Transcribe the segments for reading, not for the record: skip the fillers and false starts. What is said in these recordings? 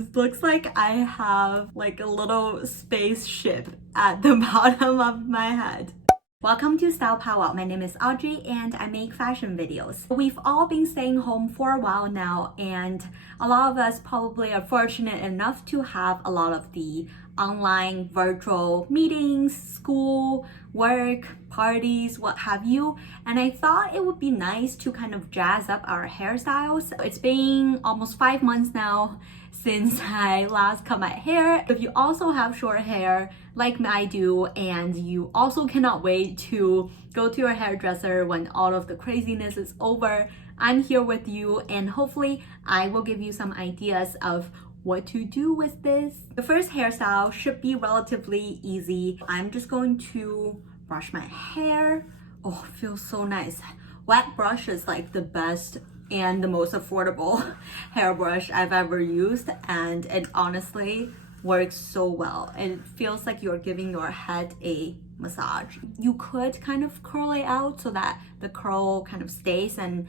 It looks like I have like a little spaceship at the bottom of my head. Welcome to Style Powwow. My name is Audrey and I make fashion videos. We've all been staying home for a while now, and a lot of us probably are fortunate enough to have a lot of the online virtual meetings, school, work, parties, what have you. And I thought it would be nice to kind of jazz up our hairstyles. It's been almost 5 months now since I last cut my hair. If you also have short hair like I do, and you also cannot wait to go to your hairdresser when all of the craziness is over, I'm here with you, and hopefully I will give you some ideas of what to do with this. The first hairstyle should be relatively easy. I'm just going to brush my hair. Oh, it feels so nice. Wet brush is like the best and the most affordable hairbrush I've ever used, and it honestly works so well. It feels like you're giving your head a massage. You could kind of curl it out so that the curl kind of stays and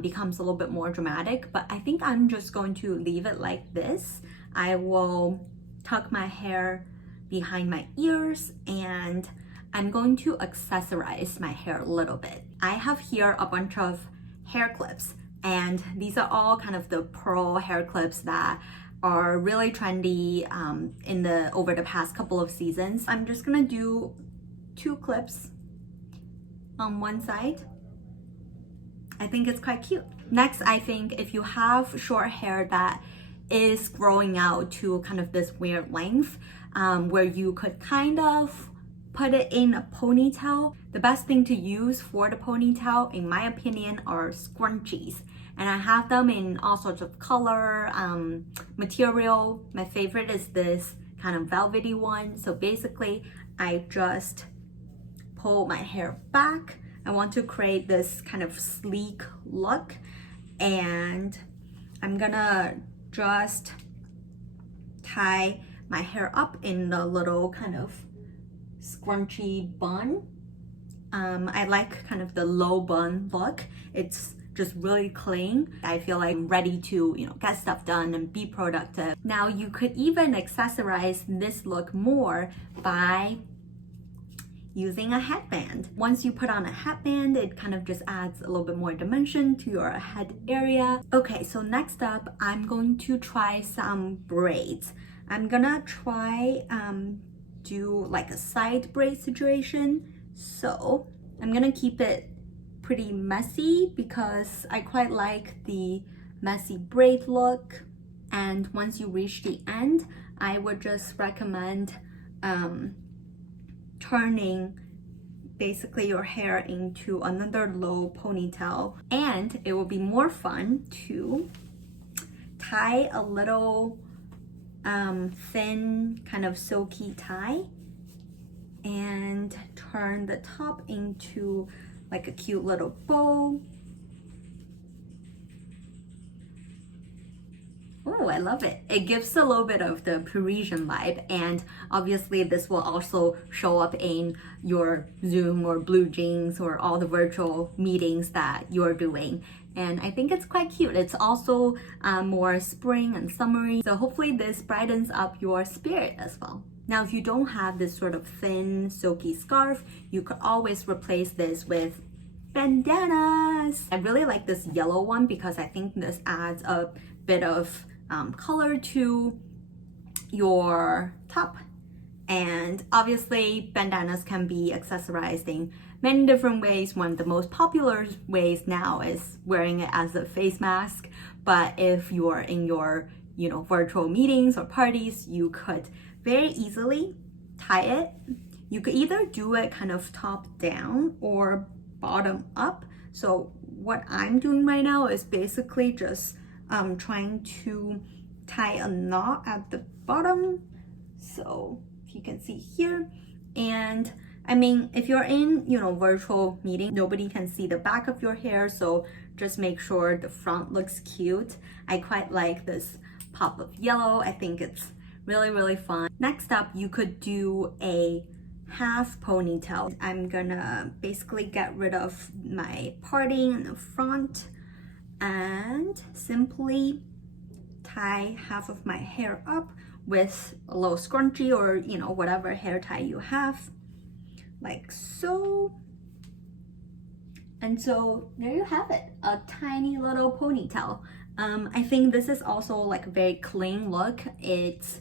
becomes a little bit more dramatic, but I think I'm just going to leave it like this. I will tuck my hair behind my ears, and I'm going to accessorize my hair a little bit. I have here a bunch of hair clips, and these are all kind of the pearl hair clips that are really trendy over the past couple of seasons. I'm just gonna do 2 clips on one side. I think it's quite cute. Next, I think if you have short hair that is growing out to kind of this weird length, where you could kind of put it in a ponytail, the best thing to use for the ponytail, in my opinion, are scrunchies. And I have them in all sorts of color, material. My favorite is this kind of velvety one. So basically, I just pull my hair back. I want to create this kind of sleek look, and I'm gonna just tie my hair up in a little kind of scrunchy bun. I like kind of the low bun look. It's just really clean. I feel like I'm ready to, get stuff done and be productive. Now you could even accessorize this look more by using a headband. Once you put on a headband, it kind of just adds a little bit more dimension to your head area. Okay, so next up, I'm going to try some braids. I'm gonna try do like a side braid situation. So I'm gonna keep it pretty messy because I quite like the messy braid look. And once you reach the end, I would just recommend turning basically your hair into another low ponytail, and it will be more fun to tie a little thin kind of silky tie and turn the top into like a cute little bow. Oh, I love it. It gives a little bit of the Parisian vibe, and obviously this will also show up in your Zoom or Blue Jeans or all the virtual meetings that you're doing. And I think it's quite cute. It's also more spring and summery, so hopefully this brightens up your spirit as well. Now, if you don't have this sort of thin, silky scarf, you could always replace this with bandanas. I really like this yellow one because I think this adds a bit of color to your top. And obviously bandanas can be accessorized in many different ways. One of the most popular ways now is wearing it as a face mask, but if you are in your virtual meetings or parties, you could very easily tie it. You could either do it kind of top down or bottom up. So what I'm doing right now is basically just trying to tie a knot at the bottom. So if you can see here, and I mean, if you're in virtual meeting, nobody can see the back of your hair, so just make sure the front looks cute. I quite like this pop of yellow. I think it's really, really fun. Next up, you could do a half ponytail. I'm gonna basically get rid of my parting in the front and simply tie half of my hair up with a little scrunchie or, you know, whatever hair tie you have, like so. And so there you have it, a tiny little ponytail. I think this is also like a very clean look. It's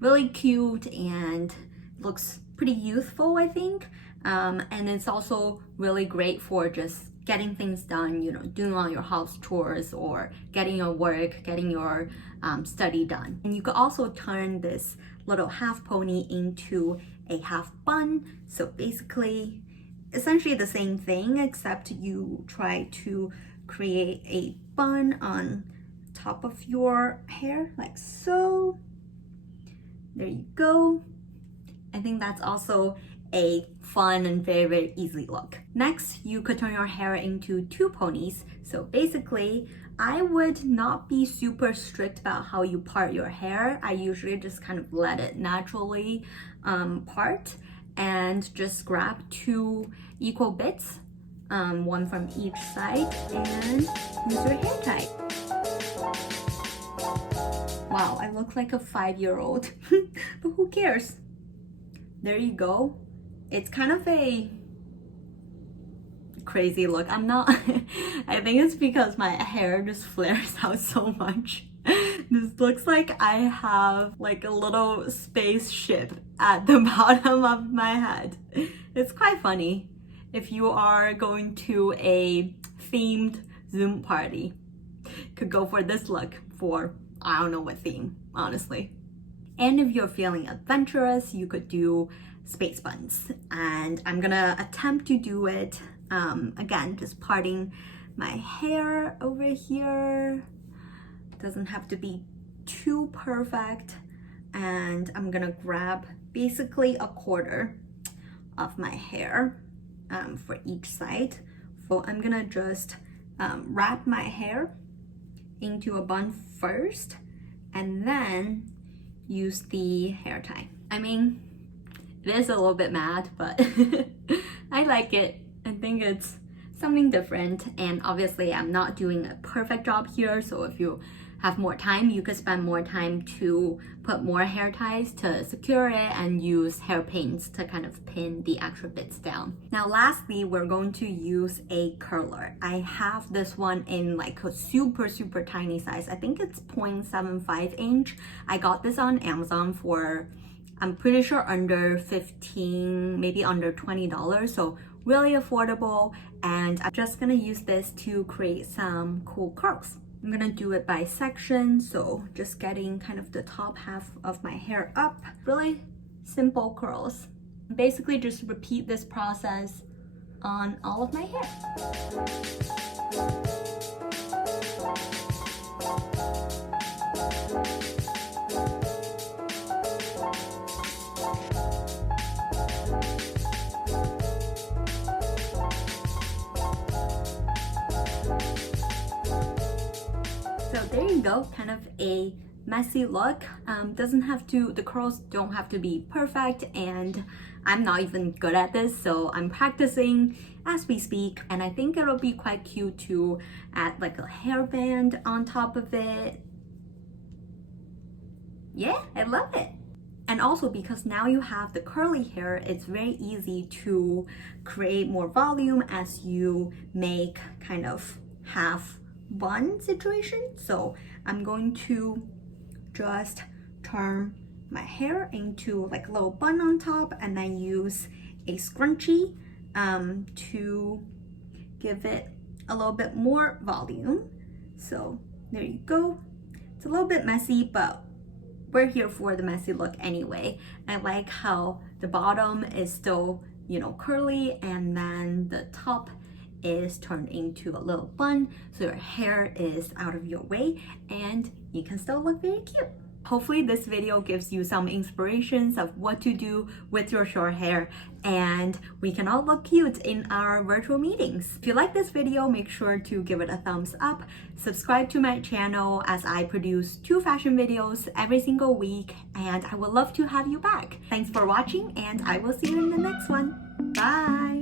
really cute and looks pretty youthful, I think. And it's also really great for just getting things done, you know, doing all your house chores or getting your work, getting your study done. And you could also turn this little half pony into a half bun. So basically, essentially the same thing, except you try to create a bun on top of your hair, like so. There you go. I think that's also a fun and very, very easy look. Next, you could turn your hair into two ponies. So basically, I would not be super strict about how you part your hair. I usually just kind of let it naturally part and just grab two equal bits, one from each side, and use your hair tie. Wow, I look like a 5-year-old, but who cares? There you go. It's kind of a crazy look. I'm not, I think it's because my hair just flares out so much. This looks like I have like a little spaceship at the bottom of my head. It's quite funny. If you are going to a themed Zoom party, could go for this look for I don't know what theme, honestly. And if you're feeling adventurous, you could do space buns. And I'm gonna attempt to do it, again, just parting my hair over here. Doesn't have to be too perfect. And I'm gonna grab basically a quarter of my hair for each side. So I'm gonna just wrap my hair into a bun first and then use the hair tie. I mean, it is a little bit mad, but I like it. I think it's something different, and obviously I'm not doing a perfect job here, so if you have more time, you could spend more time to put more hair ties to secure it and use hairpins to kind of pin the extra bits down. Now lastly, we're going to use a curler. I have this one in like a super tiny size. I think it's 0.75 inch. I got this on Amazon for, I'm pretty sure under 15, maybe under $20, so really affordable. And I'm just gonna use this to create some cool curls. I'm gonna do it by section, so just getting kind of the top half of my hair up. Really simple curls. Basically just repeat this process on all of my hair. So there you go, kind of a messy look. Doesn't have to, the curls don't have to be perfect, and I'm not even good at this, so I'm practicing as we speak. And I think it'll be quite cute to add like a hairband on top of it. Yeah, I love it. And also because now you have the curly hair, it's very easy to create more volume as you make kind of half bun situation. So I'm going to just turn my hair into like a little bun on top, and then use a scrunchie to give it a little bit more volume. So there you go. It's a little bit messy, but we're here for the messy look anyway. I like how the bottom is still, you know, curly, and then the top is turned into a little bun, so your hair is out of your way and you can still look very cute. Hopefully this video gives you some inspirations of what to do with your short hair, and we can all look cute in our virtual meetings. If you like this video, make sure to give it a thumbs up. Subscribe to my channel as I produce 2 fashion videos every single week, and I would love to have you back. Thanks for watching, and I will see you in the next one. Bye!